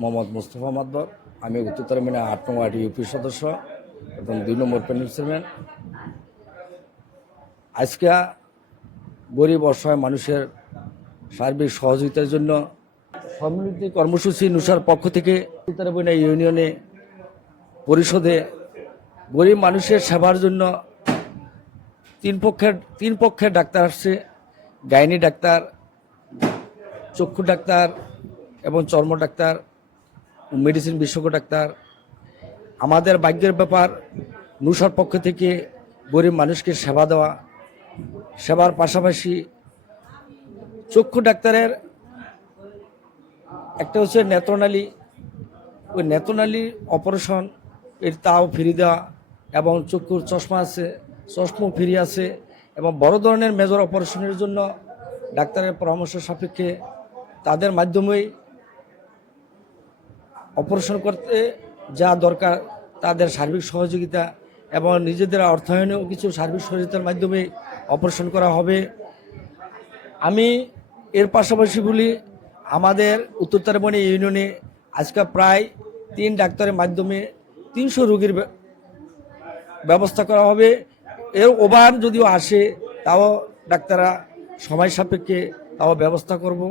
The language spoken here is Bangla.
মোহাম্মদ মুস্তফা মাদবর। আমি উত্তর মিনা আট নম্বর আট ইউপি সদস্য এবং দুই নম্বর প্যানেল চেয়ারম্যান। আজকে গরিব অসহায় মানুষের সার্বিক সহযোগিতার জন্য সম্মিলিত কর্মসূচি নুসার পক্ষ থেকে উত্তরবইনা ইউনিয়নে পরিষদে গরিব মানুষের সেবার জন্য তিন পক্ষের তিন পক্ষের ডাক্তার আসছে। গাইনি ডাক্তার, চক্ষু ডাক্তার এবং চর্ম ডাক্তার মেডিসিন বিশেষজ্ঞ ডাক্তার। আমাদের ভাগ্যের ব্যাপার, নুসার পক্ষ থেকে গরিব মানুষকে সেবা দেওয়া। সেবার পাশাপাশি চক্ষু ডাক্তারের একটা হচ্ছে নেত্রনালী। ওই নেত্রনালী অপারেশন, এর তাও ফিরি দেওয়া এবং চক্ষুর চশমা আছে চশমাও ফিরি আছে এবং বড় ধরনের মেজর অপারেশনের জন্য ডাক্তারের পরামর্শ সাপেক্ষে তাদের মাধ্যমেই অপারেশন করতে যা দরকার, তাদের সার্বিক সহযোগিতা এবং নিজেদের অর্থায়নেও কিছু সার্বিক সহযোগিতার মাধ্যমে অপারেশন করা হবে। আমি এর পাশাপাশি বলি, আমাদের উত্তরতারমণি ইউনিয়নে আজকে প্রায় তিন ডাক্তারের মাধ্যমে তিনশো রোগীর ব্যবস্থা করা হবে। এর ওভার যদিও আসে, তাও ডাক্তাররা সময় সাপেক্ষে তাও ব্যবস্থা করব।